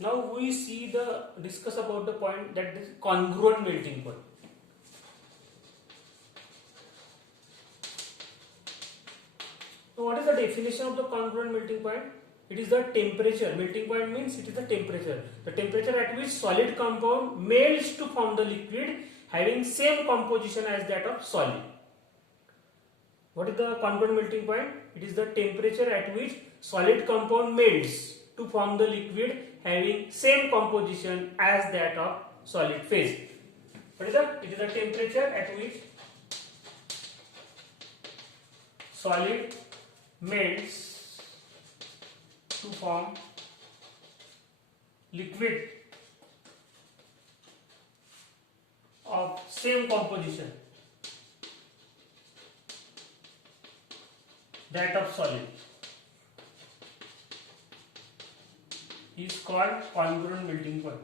Now we discuss about the point that is congruent melting point. So what is the definition of the congruent melting point? It is the temperature. Melting point means it is the temperature. The temperature at which solid compound melts to form the liquid having same composition as that of solid. What is the congruent melting point? It is the temperature at which solid compound melts to form the liquid having same composition as that of solid phase. What is that? It is the temperature at which solid melts to form liquid of same composition that of solid is called congruent melting point.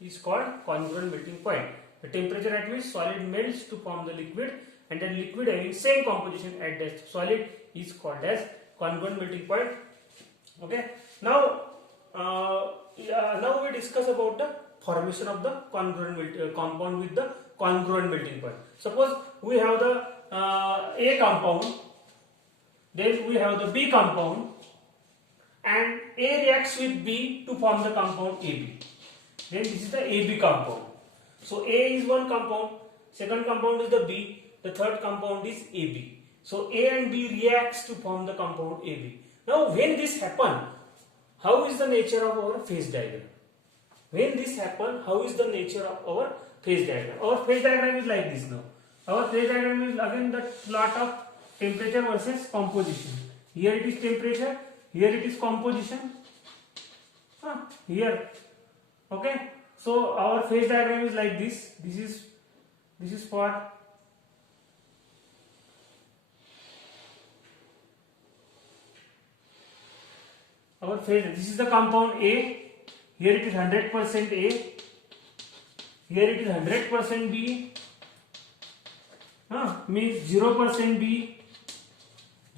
Is called congruent melting point. The temperature at which solid melts to form the liquid and then liquid having same composition as that solid is called as congruent melting point. Okay. Now we discuss about the formation of the congruent compound with the congruent melting point. Suppose we have the A compound, then we have the B compound, and A reacts with B to form the compound AB. Then this is the AB compound. So A is one compound, second compound is the B, the third compound is AB. So A and B reacts to form the compound AB. Now when this happens, how is the nature of our phase diagram? When this happens, how is the nature of our phase diagram? Our phase diagram is like this now. Our phase diagram is again the plot of temperature versus composition. Here it is temperature, here it is composition. Here, okay. So our phase diagram is like this. This is for our phase. This is the compound A. Here it is 100% A. Here it is 100% B. Means 0% B,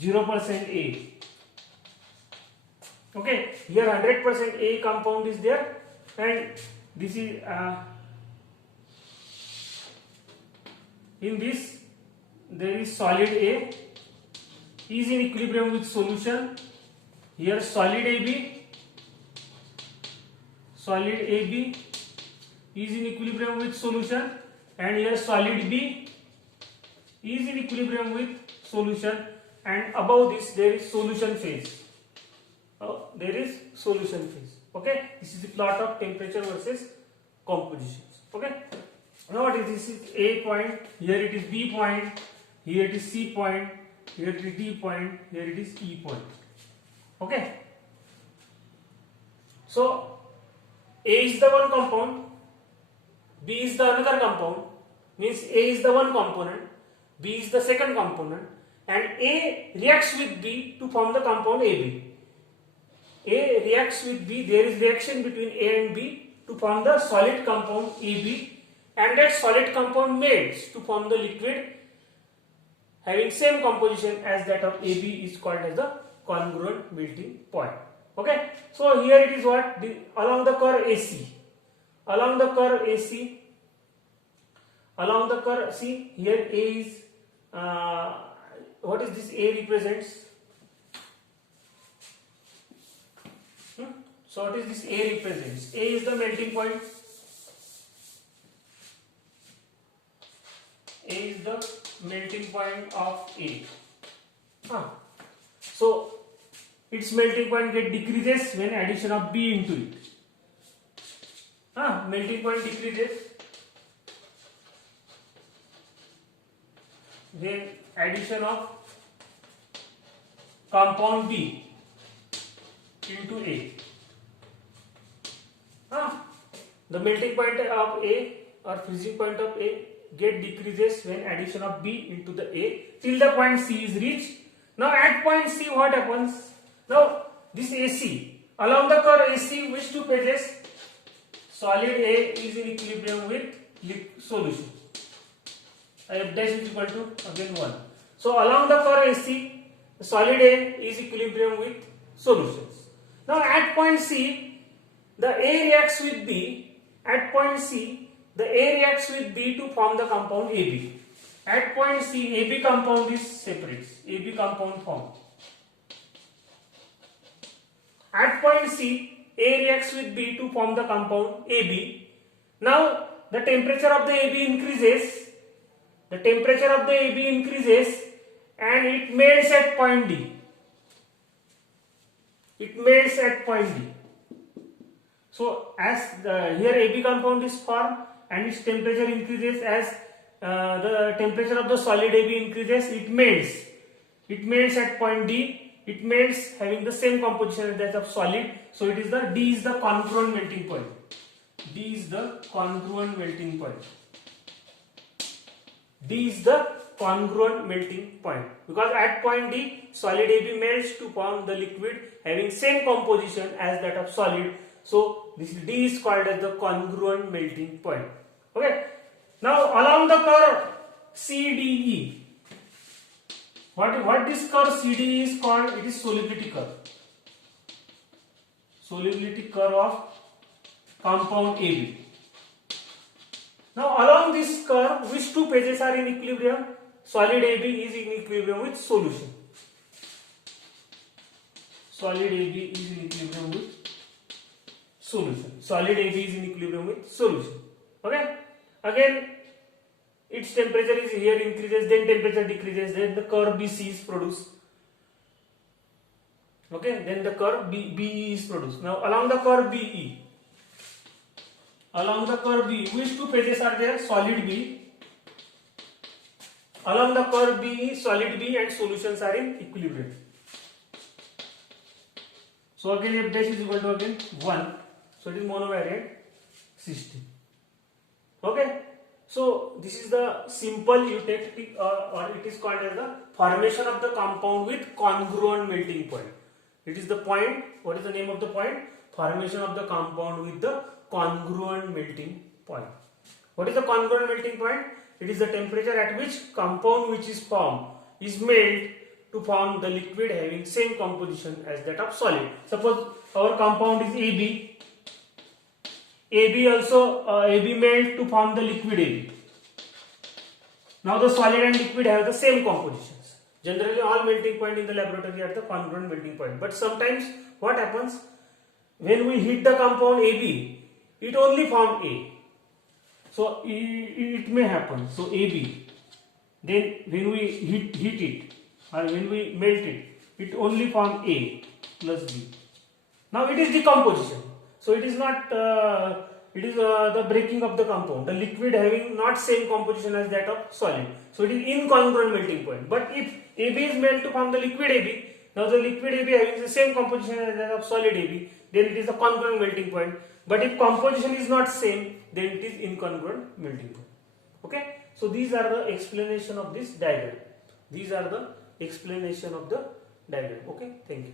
0% A. Okay. Here 100% A compound is there, and this is in this there is solid A is in equilibrium with solution. Here solid AB is in equilibrium with solution, and here solid B is in equilibrium with solution, and above this there is solution phase. There is solution phase. Okay, this is the plot of temperature versus compositions. Okay, now what is this? Is A point, here it is B point, here it is C point, here it is D point, here it is E point. Okay, so A is the one compound, B is the another compound, means A is the one component, B is the second component, and A reacts with B to form the compound AB. A reacts with B, there is reaction between A and B to form the solid compound AB, and that solid compound melts to form the liquid having same composition as that of AB is called as the congruent melting point. Okay, so here it is what? Along the curve AC, along the curve AC, along the curve, see here A is what is this A represents? So what is this A represents? A is the melting point. A is the melting point of A. So its melting point decreases when addition of B into it. Melting point decreases when addition of compound B into A. The melting point of A or freezing point of A decreases when addition of B into the A till the point C is reached. Now at point C what happens? Now this AC, along the curve AC, which two phases? Solid A is in equilibrium with solution. F dash is equal to again 1. So along the curve AC, solid A is equilibrium with solutions. Now at point C, the A reacts with B. At point C, the A reacts with B to form the compound AB. At point C, AB compound is separates. AB compound formed. At point C, A reacts with B to form the compound AB. Now the temperature of the AB increases. The temperature of the AB increases and it melts at point D. It melts at point D. So as here AB compound is formed and its temperature increases, as the temperature of the solid AB increases, it melts. It melts at point D. It melts having the same composition as that of solid. So it is the D is the congruent melting point. D is the congruent melting point. D is the congruent melting point, because at point D, solid AB melts to form the liquid having same composition as that of solid. So this D is called as the congruent melting point. Okay. Now along the curve CDE, what this curve CDE is called? It is solubility curve. Solubility curve of compound AB. Now along this curve, which two phases are in equilibrium? Solid AB is in equilibrium with solution. Solid AB is in equilibrium with solution. Solid AB is in equilibrium with solution. Okay. Again, its temperature is here increases, then temperature decreases, then the curve BC is produced. Okay. Then the curve BE is produced. Now along the curve BE. Along the curve B, which two phases are there? Solid B. Along the curve BE, solid B and solutions are in equilibrium. So again F dash is equal to again 1. So it is monovariant system. Okay. So this is the simple eutectic or it is called as the formation of the compound with congruent melting point. It is the point. What is the name of the point? Formation of the compound with the congruent melting point. What is the congruent melting point? It is the temperature at which compound which is formed is made to form the liquid having same composition as that of solid. Suppose our compound is AB. AB also AB melt to form the liquid AB. Now the solid and liquid have the same compositions. Generally all melting point in the laboratory are the congruent melting point. But sometimes what happens? When we heat the compound AB, it only forms A. So it may happen. So AB. Then when we heat it or when we melt it, it only forms A plus B. Now it is decomposition. So it is not. It is the breaking of the compound. The liquid having not same composition as that of solid. So it is incongruent melting point. But if AB is melt to form the liquid AB, now the liquid AB having the same composition as that of solid AB, then it is a congruent melting point. But if composition is not same, then it is incongruent melting point. Okay. So these are the explanation of this diagram. These are the explanation of the diagram. Okay. Thank you.